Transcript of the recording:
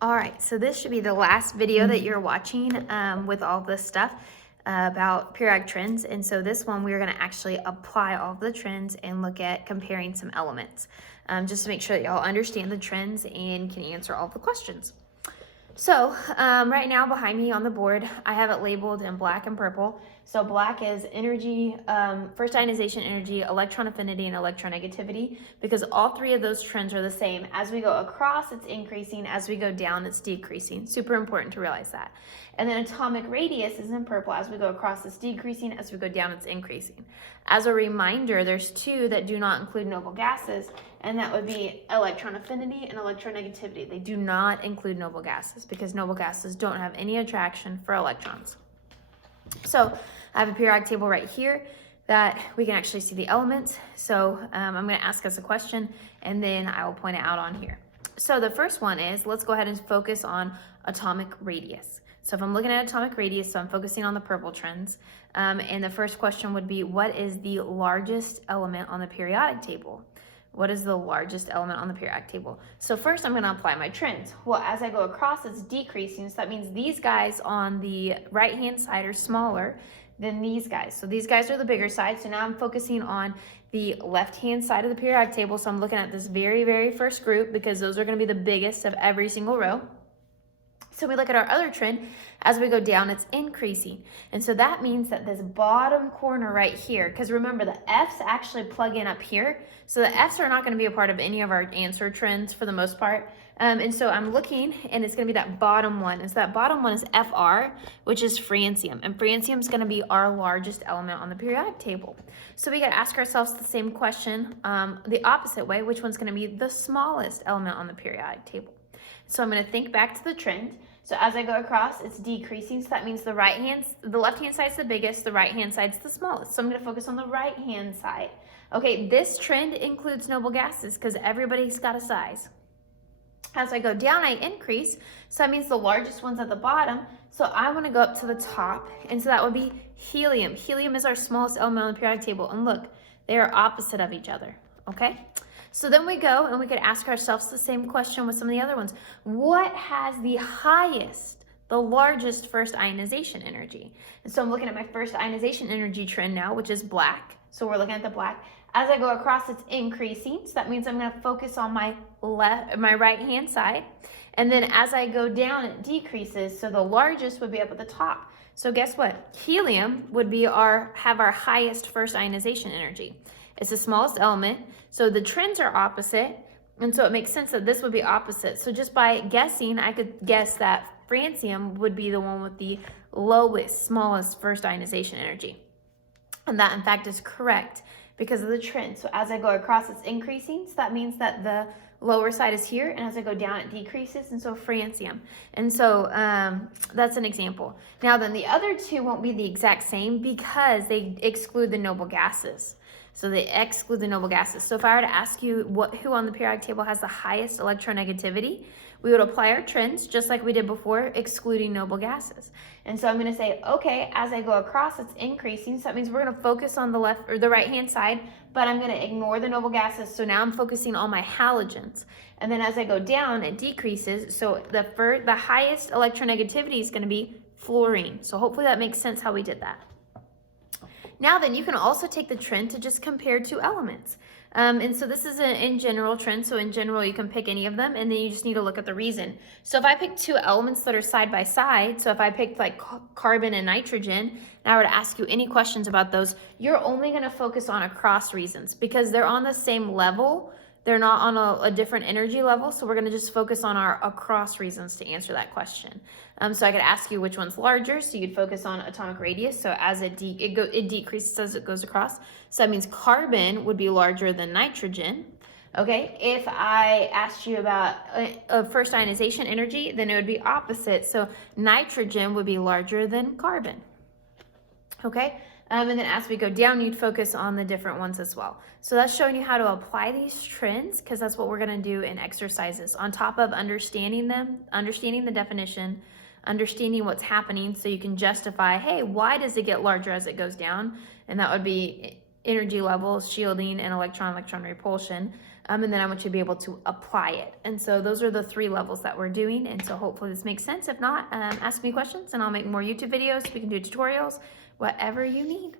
All right, so this should be the last video that you're watching with all this stuff about periodic trends. And so this one, we're gonna actually apply all the trends and look at comparing some elements, just to make sure that y'all understand the trends and can answer all the questions. So right now behind me on the board, I have it labeled in black and purple. So black is energy, first ionization energy, electron affinity, and electronegativity, because all three of those trends are the same. As we go across, it's increasing. As we go down, it's decreasing. Super important to realize that. And then atomic radius is in purple. As we go across, it's decreasing. As we go down, it's increasing. As a reminder, there's two that do not include noble gases, and that would be electron affinity and electronegativity. They do not include noble gases because noble gases don't have any attraction for electrons. So I have a periodic table right here that we can actually see the elements. So I'm going to ask us a question and then I will point it out on here. So the first one is, let's go ahead and focus on atomic radius. So if I'm looking at atomic radius, so I'm focusing on the purple trends. And the first question would be, what is the largest element on the periodic table? What is the largest element on the periodic table? So first I'm going to apply my trends. Well, as I go across, it's decreasing. So that means these guys on the right-hand side are smaller than these guys. So these guys are the bigger side. So now I'm focusing on the left-hand side of the periodic table. So I'm looking at this very, very first group because those are going to be the biggest of every single row. So we look at our other trend, as we go down, it's increasing. And so that means that this bottom corner right here, because remember the F's actually plug in up here. So the F's are not going to be a part of any of our answer trends for the most part. And so I'm looking and it's going to be that bottom one. And so that bottom one is FR, which is francium. And francium is going to be our largest element on the periodic table. So we got to ask ourselves the same question the opposite way, which one's going to be the smallest element on the periodic table. So I'm going to think back to the trend. So as I go across, it's decreasing. So that means the left-hand side is the biggest, the right-hand side is the smallest. So I'm going to focus on the right-hand side. Okay, this trend includes noble gases because everybody's got a size. As I go down, I increase. So that means the largest one's at the bottom. So I want to go up to the top. And so that would be helium. Helium is our smallest element on the periodic table. And look, they are opposite of each other. Okay? So then we go and we could ask ourselves the same question with some of the other ones. What has the highest, the largest first ionization energy? And so I'm looking at my first ionization energy trend now, which is black. So we're looking at the black. As I go across, it's increasing. So that means I'm going to focus on my right-hand side. And then as I go down, it decreases. So the largest would be up at the top. So guess what? Helium would be have our highest first ionization energy. It's the smallest element. So the trends are opposite. And so it makes sense that this would be opposite. So just by guessing, I could guess that francium would be the one with the lowest, smallest first ionization energy. And that in fact is correct because of the trend. So as I go across, it's increasing. So that means that the lower side is here. And as I go down, it decreases. And so francium. And so that's an example. Now then the other two won't be the exact same because they exclude the noble gases. So they exclude the noble gases. So if I were to ask you who on the periodic table has the highest electronegativity, we would apply our trends just like we did before, excluding noble gases. And so I'm going to say, okay, as I go across, it's increasing. So that means we're going to focus on the left or the right-hand side, but I'm going to ignore the noble gases. So now I'm focusing on my halogens. And then as I go down, it decreases. So the highest electronegativity is going to be fluorine. So hopefully that makes sense how we did that. Now then, you can also take the trend to just compare two elements. And so this is an in general trend. So in general, you can pick any of them, and then you just need to look at the reason. So if I pick two elements that are side by side, so if I picked like carbon and nitrogen, and I were to ask you any questions about those, you're only going to focus on across reasons because they're on the same level. They're not on a different energy level, so we're going to just focus on our across reasons to answer that question. So I could ask you which one's larger, so you'd focus on atomic radius. So as it decreases as it goes across. So that means carbon would be larger than nitrogen. Okay, if I asked you about first ionization energy, then it would be opposite. So nitrogen would be larger than carbon. Okay. And then as we go down, you'd focus on the different ones as well. So that's showing you how to apply these trends because that's what we're going to do in exercises. On top of understanding them, understanding the definition, understanding what's happening so you can justify, hey, why does it get larger as it goes down? And that would be energy levels, shielding, and electron repulsion. and then I want you to be able to apply it. And so those are the 3 levels that we're doing. And so hopefully this makes sense. If not, ask me questions and I'll make more YouTube videos. We can do tutorials, whatever you need.